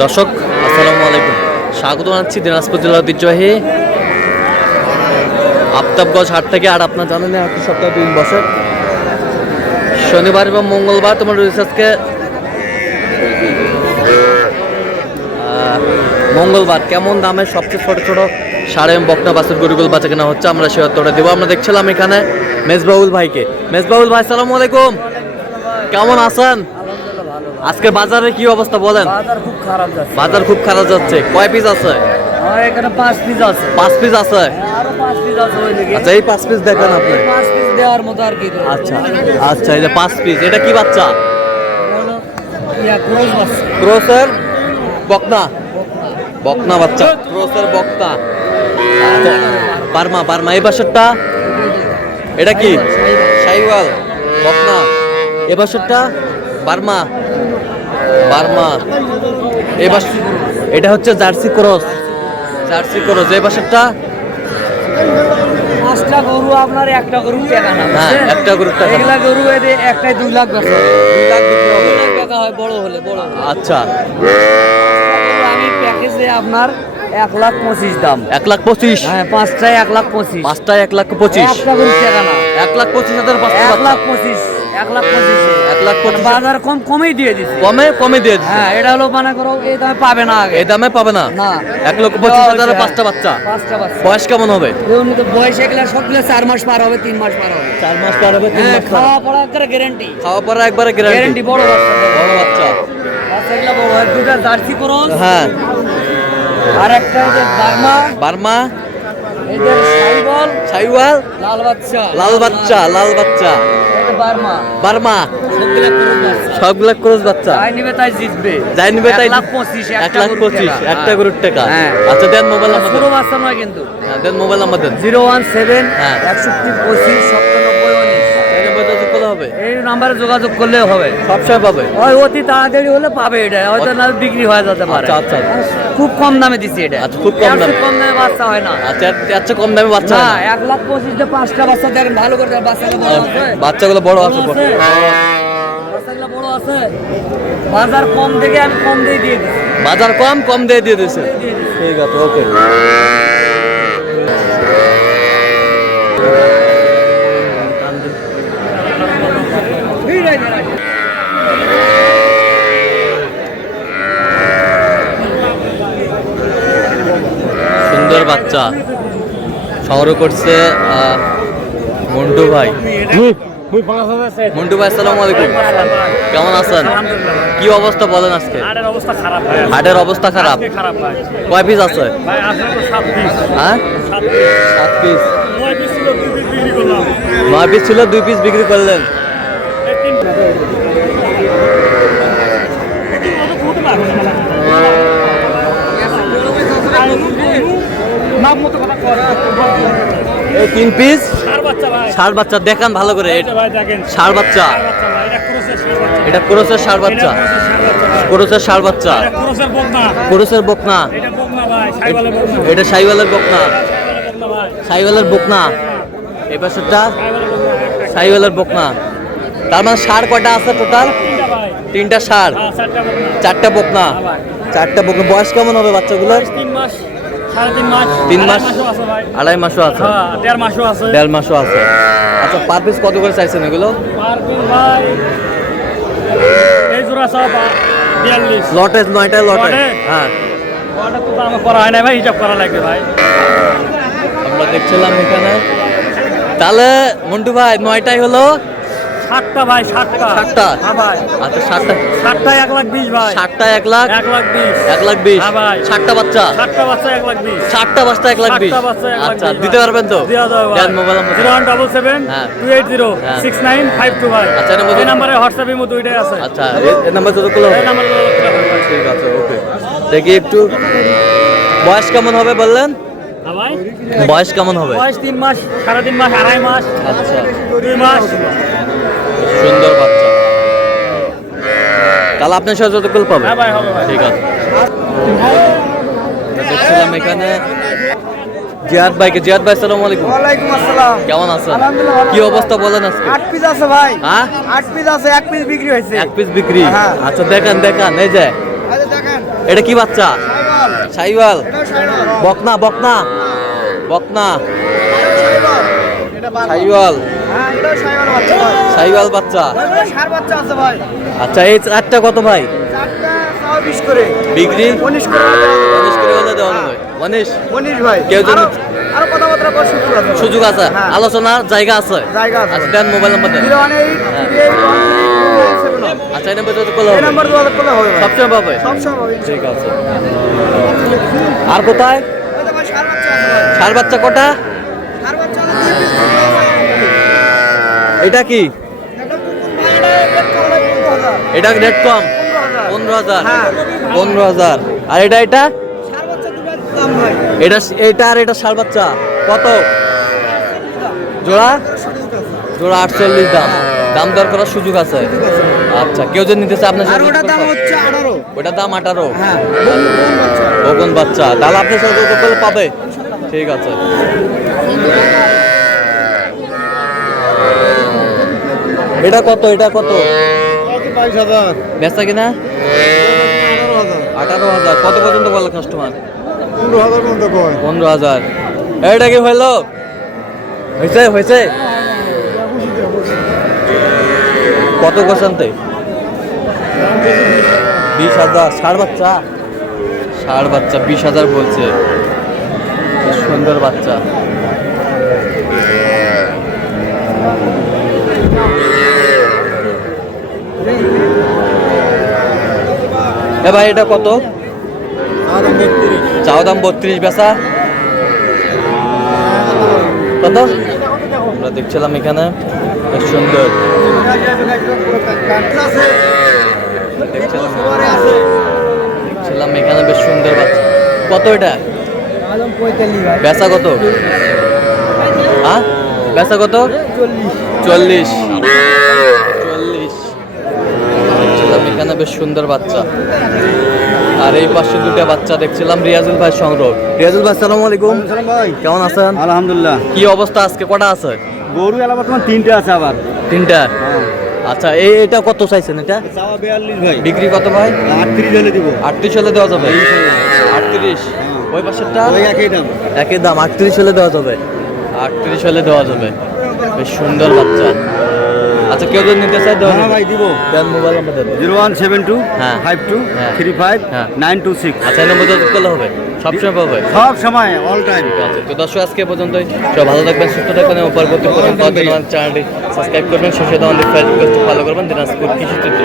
দর্শক আসসালামু আলাইকুম, স্বাগত জানাচ্ছি দিনাজপুর জেলার ঐতিহ্যবাহী আফতাবগঞ্জ হাট থেকে। আর আপনার জানেন হাটটি সপ্তাহে 2 দিন বসে, শনিবার এবং মঙ্গলবার। তোমার রিসার্চকে মঙ্গলবার কেমন দামে সবচেয়ে ছোট ছোট সাড়ে এবং বকনা বাছুর গরুগুলো বাচ্চা কেনা হচ্ছে, আমরা সে উত্তরটা দেবো। আমরা দেখছিলাম এখানে মেজবাউল ভাইকে। মেজবাউল ভাই আসসালামু আলাইকুম, কেমন আছেন? আজকে বাজারে কি অবস্থা বলেন? বাজার খুব খারাপ যাচ্ছে। কয় পিস আছে? এখানে 5 পিস আছে। 5 পিস আছে। আরো 5 পিস আছে ওই দিকে। আচ্ছা, এই 5 পিস দেখেন আপনি। 5 পিস দেওয়ার মতো আর কি। আচ্ছা আচ্ছা, এই যে 5 পিস, এটা কি বাচ্চা? ক্রস বাচ্চা। ক্রসের বকনা, বকনা বাচ্চা, ক্রসের বকনা। আচ্ছা, বার্মা এই বাছুরটা এটা কি? শাইওয়াল বকনা। এই বাছুরটা বার্মা। এবার এটা হচ্ছে জার্সি ক্রস। এই বাছুরটা 5টা গরু আপনার একটা গরু টাকা না। হ্যাঁ, একটা গরুর টাকা। এগুলা গরু এদের একটাই 2 লাখ বেচা। 2 লাখ বিক্রি হবে। 2 লাখ টাকা হয় বড় হলে। আচ্ছা, আমি প্যাকেজে আপনার 1,25,000 দাম। 1,25,000। হ্যাঁ, 5টায় 1,25,000। 5টায় 1,25,000। একটা গরু টাকা না। 1,25,000 1,25,000 1,25,000 বাজার কমেই দিয়ে দিচ্ছে। কমে দিয়ে দিচ্ছে। হ্যাঁ, এটা হলো মনে করো এই দামে পাবে না আগে। এই দামে পাবে না। না, 1,25,000 5টা বাচ্চা। 5টা বাচ্চা। বয়স কেমন হবে? বয়স এগুলা সবগুলো 4 মাস পার হবে, 3 মাস পার হবে। 4 মাস পার হবে, 3 মাস পার খাওয়া হবে। পড়া একবারে গ্যারান্টি। খাওয়া পড়া একবারে গ্যারান্টি। বড় বাচ্চা। বাচ্চা বাচ্চাগুলো বড় হয়। 2টা জার্সি ক্রস। হ্যাঁ, আর একটা এই যে বার্মা, এদের শাইওয়াল লাল বাচ্চা। লাল বাচ্চা। এটা বার্মা সবগুলো ক্রস বাচ্চা। সবগুলা ক্রস বাচ্চা। যাই নিবে তাই জিতবে। 1,25,000 একটা গরুর টাকা। হ্যাঁ। আচ্ছা, দেন মোবাইল নাম্বার। পুরো বাচ্চা নয় কিন্তু। হ্যাঁ, দেন মোবাইল নাম্বার দেন। 017 হ্যাঁ। 61 25 97 19। এই নাম্বারে যোগাযোগ করলে হবে। এই নাম্বারে যোগাযোগ করলেও হবে। সবসময় পাবে। ওই অতি তাড়াতাড়ি হলে পাবে। এটা হয়তো না বিক্রি হয়ে যেতে পারে। আচ্ছা। খুব কম দামে দিছি এটা। আচ্ছা, খুব কম দামে। কম দামে বাচ্চা হয় না। আচ্ছা, এত কম দামে বাচ্চা না, হয় না। 1,25,000 দিয়ে 5টা বাচ্চা দেখেন ভালো করে। বাচ্চাগুলো বড় আছে। বাচ্চাগুলো বড় আছে। বাচ্চাগুলো বড় আছে। বাজার কম দেখে আমি কম দিয়ে দিছি। বাজার কম দিয়ে দিয়েছে। ঠিক আছে, ওকে। সুন্দর বাচ্চা সংগ্রহ করছে মন্টু ভাই। মন্টু ভাই আসসালামু আলাইকুম, কেমন আছেন? কি অবস্থা বলেন আজকে? হাটের অবস্থা খারাপ। কয় পিস আছে? হ্যাঁ, 7 পিস। 9 পিস ছিল, 2 পিস বিক্রি করলেন। এই 3 পিস ষাঁড় বাচ্চা দেখান ভালো করে। ষাঁড় বাচ্চা, এটা ক্রসের ষাঁড় বাচ্চা। ক্রসের বকনা। এটা শাইওয়ালের বকনা। এই পাশেরটা শাইওয়ালের বকনা। তার মানে ষাঁড় কয়টা আছে টোটাল? 3টা ষাঁড়, 4টা বকনা। বয়স কেমন হবে বাচ্চাগুলোর? 3 মাস, 2.5 মাসও আছে, 1.5 মাসও আছে। আচ্ছা, পার পিস কত করে চাইছেন এগুলো? লটে 9টায় লটে। হ্যাঁ, আমরা দেখছিলাম এখানে। তাহলে মন্টু ভাই 9টাই হলো 7টা ভাই, 7টা। আচ্ছা, 7টা 1,20,000 ভাই। 7টায় 1,20,000। 7টা বাচ্চা 1,20,000। আচ্ছা, দিতে পারবেন তো? দেন মোবাইল নাম্বার। 017 280 6952 ভাই। আচ্ছা, এই নম্বরে হোয়াটসঅ্যাপ ইমো দুইটাই আছে। আচ্ছা, এই নাম্বার যত করলে এই নম্বরে ঠিক আছে, ওকে। দেখি একটু বয়স কেমন হবে বললেন? ভাই বয়স কেমন হবে? বয়স 3 মাস, 3.5 মাস, 2.5 মাস। আচ্ছা, 2 মাস। সুন্দর বাচ্চা। তাহলে আপনার সাথে যত করলে পাবে। হ্যাঁ ভাই, হবে ভাই। ঠিক আছে। দেখছিলাম এখানে জিয়াদ ভাইকে। জিয়াদ ভাই আসসালামু আলাইকুম। ওয়ালাইকুম আসসালাম। কেমন আছেন? আলহামদুলিল্লাহ ভালো। কি অবস্থা বলেন আজকে? 8 পিস আছে ভাই। হ্যাঁ, 8 পিস আছে, 1 পিস বিক্রি হয়েছে। 1 পিস বিক্রি। হ্যাঁ। আচ্ছা, দেখান এই যে। আচ্ছা, দেখেন এটা কি বাচ্চা? শাহিওয়াল। বকনা বকনা বকনা শাহিওয়াল। শাহিওয়াল বাচ্চা। আচ্ছা এই চারটা কত ভাই? বিক্রি 19 করে হলে দেওয়া যাবে। 19 ভাই কেউ যদি আরো কথাবার্তা বলার সুযোগ আছে, আলোচনার জায়গা আছে। আচ্ছা দেন মোবাইল নাম্বার দেন। আচ্ছা এই নাম্বার যোগাযোগ করলে হবে। সবসময় পাবে। ঠিক আছে। আর কোথায় ষাঁড় বাচ্চা কটা? এটা কি? এটা রেট কম 15,000। 15,000। আর এটা এটা এটা এটা আর এটা ষাঁড় বাচ্চা কত জোড়া? জোড়া 48 দাম। দাম দর করার সুযোগ আছে। আচ্ছা কেউ যদি নিতে চায় আপনার সাথে ওটার দাম হচ্ছে 18। ওটার দাম 18। হ্যাঁ বকন বাচ্চা তাহলে আপনার সাথে যোগাযোগ করলে পাবে। ঠিক আছে। এটা কত? এটা কত? 22,000 বেচা কিনা 18,000। কত পর্যন্ত বলে কাস্টমার? 15,000 পর্যন্ত কয়। 15,000। এটা কি হইলো? হয়েছে হয়েছে কত কোশান্তে? 20,000। ষাঁড় বাচ্চা? ষাঁড় বাচ্চা 20,000 বলছে। বেশ সুন্দর বাচ্চা। এ ভাই এটা কত? চাওয়া দাম 32, বেচা কত? আমরা দেখছিলাম এখানে বেশ সুন্দর। দেখছিলাম এখানে বেশ সুন্দর বাচ্চা। কত এটা? বেচা কত? হ্যাঁ বেচা কত? 40। দেখছিলাম এখানে বেশ সুন্দর বাচ্চা। আর এই পাশে দুটা বাচ্চা দেখছিলাম রিয়াজুল ভাই সংগ্রহ। রিয়াজুল ভাই আসসালামু আলাইকুম। ভাই কেমন আছেন? আলহামদুলিল্লাহ। কি অবস্থা আজকে কটা আছে? গরু এলা বর্তমান 3টে আছে আবার। 3টা। আচ্ছা এটা কত চাইছেন? এটা চাওয়া 42 ভাই। বিক্রি কত ভাই? 38 হলে দিব। 38 হলে দেওয়া যাবে। 38। ওই পাশেরটা ওই একই দাম। একই দাম 38 হলে দেওয়া যাবে। 38 হলে দেওয়া যাবে। বেশ সুন্দর বাচ্চা। আচ্ছা কেউ যদি নিতে চায় দেওয়া হ্যাঁ যাবে। ভাই দিব। দেন মোবাইল নাম্বার দেন। 0172 হ্যাঁ। 52 হ্যাঁ। 35 হ্যাঁ। 926। আচ্ছা এই নম্বর যোগাযোগ করলে হবে। সবসময় পাবে। সব সময় অল টাইম। ঠিক আছে। তো দর্শক আজকে পর্যন্তই। সবাই ভালো থাকবেন, সুস্থ থাকবেন এবং পরবর্তী প্রোগ্রাম পাওয়ার জন্য আমাদের চ্যানেলটি সাবস্ক্রাইব করবেন, সেই সাথে আমাদের ফেসবুক পেজটি ফলো করবেন দিনাজপুর কৃষি চিত্র।